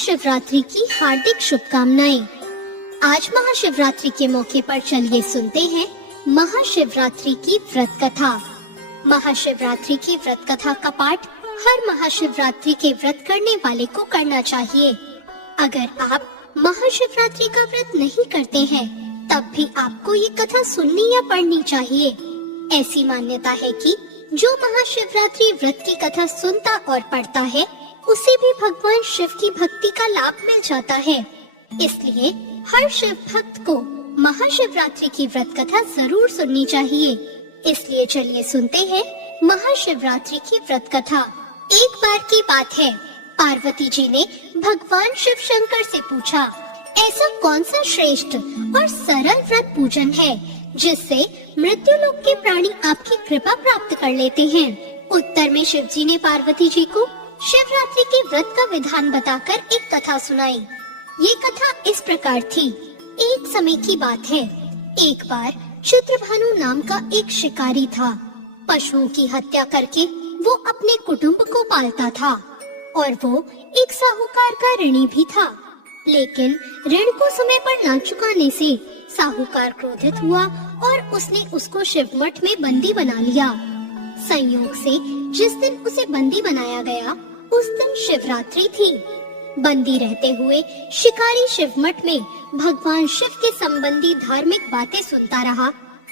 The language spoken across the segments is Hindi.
शिवरात्रि की हार्दिक शुभकामनाएं। आज महाशिवरात्रि के मौके पर चलिए सुनते हैं महाशिवरात्रि की व्रत कथा। महाशिवरात्रि की व्रत कथा का पाठ हर महाशिवरात्रि के व्रत करने वाले को करना चाहिए। अगर आप महाशिवरात्रि का व्रत नहीं करते हैं, तब भी आपको ये कथा सुननी या पढ़नी चाहिए। ऐसी मान्यता है कि जो महाशिवरात्रि व्रत की कथा सुनता और पढ़ता है, उसे भी भगवान शिव की भक्ति का लाभ मिल जाता है। इसलिए हर शिव भक्त को महाशिवरात्रि की व्रत कथा जरूर सुननी चाहिए। इसलिए चलिए सुनते हैं महाशिवरात्रि की व्रत कथा। एक बार की बात है, पार्वती जी ने भगवान शिव शंकर से पूछा, ऐसा कौन सा श्रेष्ठ और सरल व्रत पूजन है जिससे मृत्यु लोक के प्राणी आपकी कृपा प्राप्त कर लेते हैं। उत्तर में शिव जी ने पार्वती जी को शिवरात्रि के व्रत का विधान बताकर एक कथा सुनाई। ये कथा इस प्रकार थी। एक समय की बात है, एक बार चित्रभानु नाम का एक शिकारी था। पशुओं की हत्या करके वो अपने कुटुंब को पालता था और वो एक साहूकार का ऋणी भी था। लेकिन ऋण को समय पर न चुकाने से साहूकार क्रोधित हुआ और उसने उसको शिवमठ में बंदी बना लिया। संयोग से जिस दिन उसे बंदी बनाया गया, उस दिन शिवरात्रि थी। बंदी रहते हुए शिकारी शिवमठ में भगवान शिव के संबंधी धार्मिक बातें सुनता रहा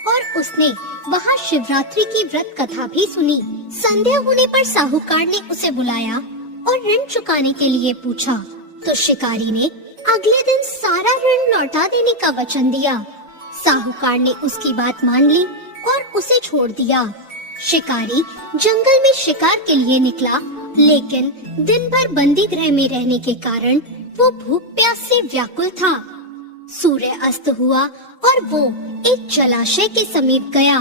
और उसने वहाँ शिवरात्रि की व्रत कथा भी सुनी। संध्या होने पर साहूकार ने उसे बुलाया और ऋण चुकाने के लिए पूछा, तो शिकारी ने अगले दिन सारा ऋण लौटा देने का वचन दिया। साहूकार ने उसकी बात मान ली और उसे छोड़ दिया। शिकारी जंगल में शिकार के लिए निकला, लेकिन दिन भर बंदी गृह में रहने के कारण वो भूख प्यास से व्याकुल था। सूर्य अस्त हुआ और वो एक जलाशय के समीप गया।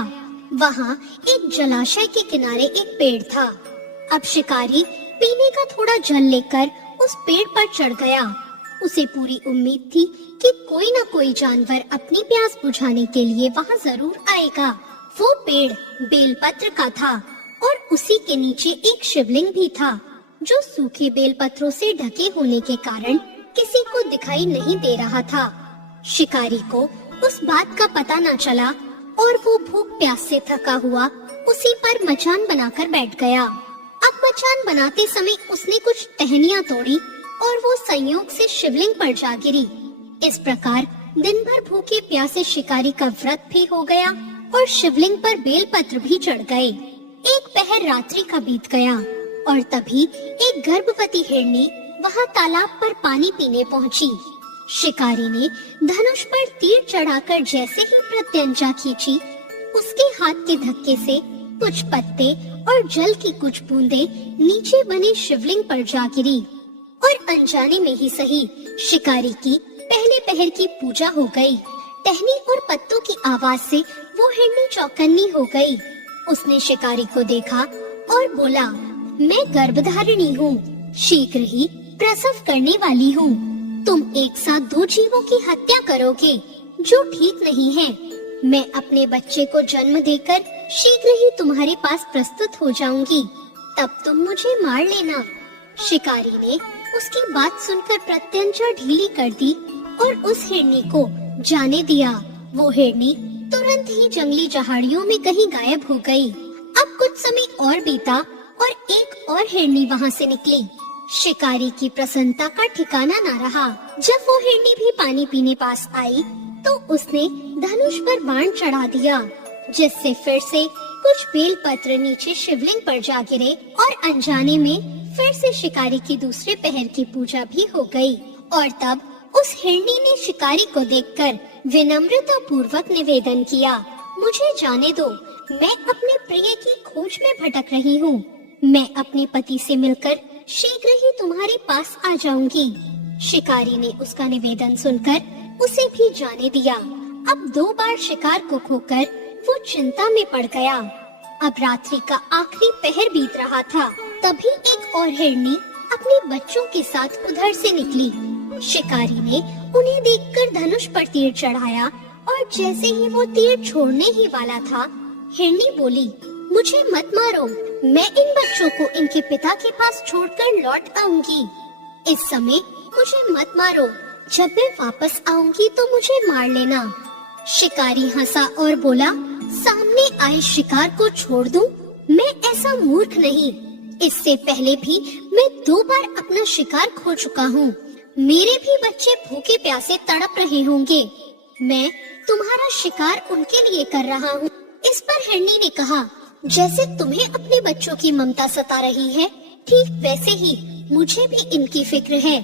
वहाँ एक जलाशय के किनारे एक पेड़ था। अब शिकारी पीने का थोड़ा जल लेकर उस पेड़ पर चढ़ गया। उसे पूरी उम्मीद थी कि कोई न कोई जानवर अपनी प्यास बुझाने के लिए वहाँ जरूर आएगा। वो पेड़ बेलपत्र का था और उसी के नीचे एक शिवलिंग भी था, जो सूखे बेलपत्रों से ढके होने के कारण किसी को दिखाई नहीं दे रहा था। शिकारी को उस बात का पता न चला और वो भूख प्यास से थका हुआ उसी पर मचान बनाकर बैठ गया। अब मचान बनाते समय उसने कुछ टहनियां तोड़ी और वो संयोग से शिवलिंग पर जा गिरी। इस प्रकार दिन भर भूखे प्यासे शिकारी का व्रत भी हो गया और शिवलिंग पर बेलपत्र भी चढ़ गए। एक पहर रात्रि का बीत गया और तभी एक गर्भवती हिरनी वहाँ तालाब पर पानी पीने पहुँची। शिकारी ने धनुष पर तीर चढ़ाकर जैसे ही प्रत्यंचा खींची, उसके हाथ के धक्के से कुछ पत्ते और जल की कुछ बूंदे नीचे बने शिवलिंग पर जा गिरी और अनजाने में ही सही शिकारी की पहले पहर की पूजा हो गई। टहनी और पत्तों की आवाज से वो हिरनी चौकन्नी हो गई। उसने शिकारी को देखा और बोला, मैं गर्भधारिणी हूँ, शीघ्र ही प्रसव करने वाली हूँ। तुम एक साथ दो जीवों की हत्या करोगे, जो ठीक नहीं है। मैं अपने बच्चे को जन्म देकर शीघ्र ही तुम्हारे पास प्रस्तुत हो जाऊंगी, तब तुम मुझे मार लेना। शिकारी ने उसकी बात सुनकर प्रत्यंचा ढीली कर दी और उस हिरनी को जाने दिया। वो हिरनी तुरंत ही जंगली झाड़ियों में कहीं गायब हो गई। अब कुछ समय और बीता और एक और हिरनी वहाँ से निकली। शिकारी की प्रसन्नता का ठिकाना न रहा। जब वो हिरनी भी पानी पीने पास आई, तो उसने धनुष पर बाण चढ़ा दिया, जिससे फिर से कुछ बेलपत्र नीचे शिवलिंग पर जा गिरे और अनजाने में फिर से शिकारी की दूसरे पहर की पूजा भी हो गई। और तब उस हिरनी ने शिकारी को देखकर विनम्रता पूर्वक निवेदन किया, मुझे जाने दो, मैं अपने प्रिय की खोज में भटक रही हूँ। मैं अपने पति से मिलकर शीघ्र ही तुम्हारे पास आ जाऊंगी। शिकारी ने उसका निवेदन सुनकर उसे भी जाने दिया। अब 2 बार शिकार को खोकर वो चिंता में पड़ गया। अब रात्रि का आखिरी पहर बीत रहा था। तभी एक और हिरनी अपने बच्चों के साथ उधर से निकली। शिकारी ने उन्हें देखकर धनुष पर तीर चढ़ाया और जैसे ही वो तीर छोड़ने ही वाला था, हिरनी बोली, मुझे मत मारो, मैं इन बच्चों को इनके पिता के पास छोड़कर लौट आऊंगी। इस समय मुझे मत मारो, जब मैं वापस आऊंगी तो मुझे मार लेना। शिकारी हंसा और बोला, सामने आए शिकार को छोड़ दूं? मैं ऐसा मूर्ख नहीं। इससे पहले भी मैं 2 बार अपना शिकार खो चुका हूँ। मेरे भी बच्चे भूखे प्यासे तड़प रहे होंगे। मैं तुम्हारा शिकार उनके लिए कर रहा हूँ। इस पर हिरनी ने कहा, जैसे तुम्हें अपने बच्चों की ममता सता रही है, ठीक वैसे ही मुझे भी इनकी फिक्र है।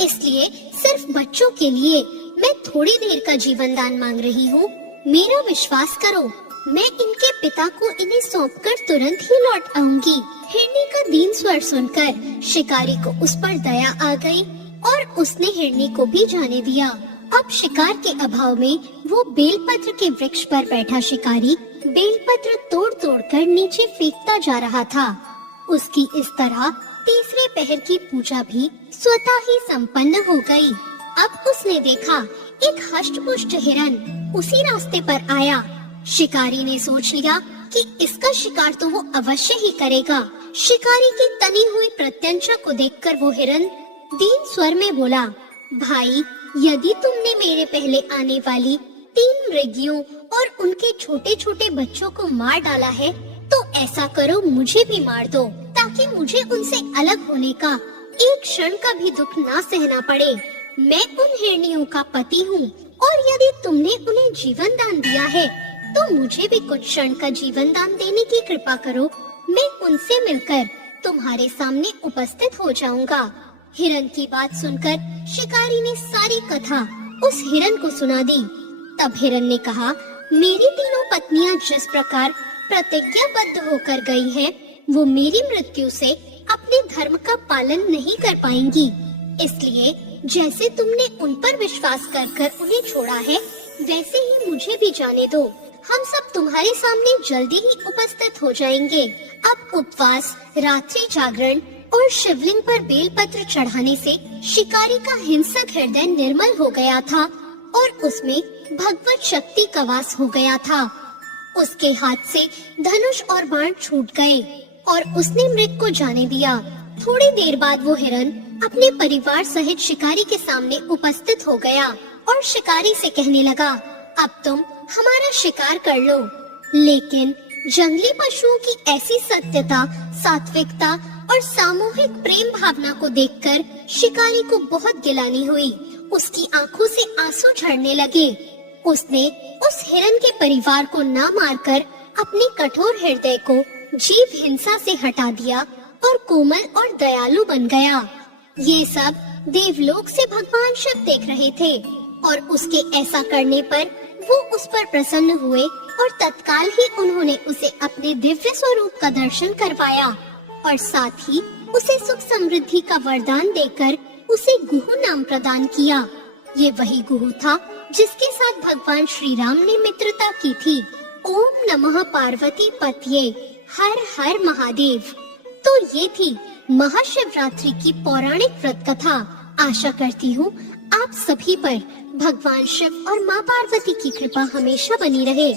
इसलिए सिर्फ बच्चों के लिए मैं थोड़ी देर का जीवन दान मांग रही हूँ। मेरा विश्वास करो, मैं इनके पिता को इन्हें सौंपकर तुरंत ही लौट आऊंगी। हिरनी का दीन स्वर सुनकर शिकारी को उस पर दया आ गई और उसने हिरनी को भी जाने दिया। अब शिकार के अभाव में वो बेलपत्र के वृक्ष पर बैठा शिकारी बेलपत्र तोड़ तोड़ कर नीचे फेंकता जा रहा था। उसकी इस तरह तीसरे पहर की पूजा भी स्वतः ही संपन्न हो गई। अब उसने देखा एक हष्ट-पुष्ट हिरन उसी रास्ते पर आया। शिकारी ने सोच लिया कि इसका शिकार तो वो अवश्य ही करेगा। शिकारी की तनी हुई प्रत्यंचा को देखकर वो हिरन दीन स्वर में बोला, भाई, यदि तुमने मेरे पहले आने वाली 3 मृगियों और उनके छोटे छोटे बच्चों को मार डाला है, तो ऐसा करो, मुझे भी मार दो, ताकि मुझे उनसे अलग होने का एक क्षण का भी दुख ना सहना पड़े। मैं उन हिरनियों का पति हूँ और यदि तुमने उन्हें जीवन दान दिया है, तो मुझे भी कुछ क्षण का जीवन दान देने की कृपा करो। मैं उनसे मिलकर तुम्हारे सामने उपस्थित हो जाऊंगा। हिरन की बात सुनकर शिकारी ने सारी कथा उस हिरन को सुना दी। तब हिरन ने कहा, मेरी तीनों पत्नियां जिस प्रकार प्रतिज्ञाबद्ध होकर गई हैं, वो मेरी मृत्यु से अपने धर्म का पालन नहीं कर पाएंगी। इसलिए जैसे तुमने उन पर विश्वास कर उन्हें छोड़ा है, वैसे ही मुझे भी जाने दो। हम सब तुम्हारे सामने जल्दी ही उपस्थित हो जाएंगे। अब उपवास, रात्रि जागरण और शिवलिंग पर बेलपत्र चढ़ाने से शिकारी का हिंसक हृदय निर्मल हो गया था और उसमें भगवत शक्ति का वास हो गया था। उसके हाथ से धनुष और बाण छूट गए और उसने मृग को जाने दिया। थोड़ी देर बाद वो हिरन अपने परिवार सहित शिकारी के सामने उपस्थित हो गया और शिकारी से कहने लगा, अब तुम हमारा शिकार कर लो। लेकिन जंगली पशुओं की ऐसी सत्यता, सात्विकता और सामूहिक प्रेम भावना को देखकर शिकारी को बहुत गिलानी हुई। उसकी आंखों से आंसू झड़ने लगे। उसने उस हिरन के परिवार को न मारकर अपने कठोर हृदय को जीव हिंसा से हटा दिया और कोमल और दयालु बन गया। ये सब देवलोक से भगवान शिव देख रहे थे और उसके ऐसा करने पर वो उस पर प्रसन्न हुए और तत्काल ही उन्होंने उसे अपने दिव्य स्वरूप का दर्शन करवाया और साथ ही उसे सुख समृद्धि का वरदान देकर उसे गुहु नाम प्रदान किया। ये वही गुहु था जिसके साथ भगवान श्री राम ने मित्रता की थी। ओम नमः पार्वती पतये, हर हर महादेव। तो ये थी महाशिवरात्रि की पौराणिक व्रत कथा। आशा करती हूँ आप सभी पर भगवान शिव और माँ पार्वती की कृपा हमेशा बनी रहे।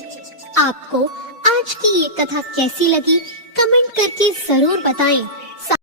आपको आज की ये कथा कैसी लगी, कमेंट करके जरूर बताएं।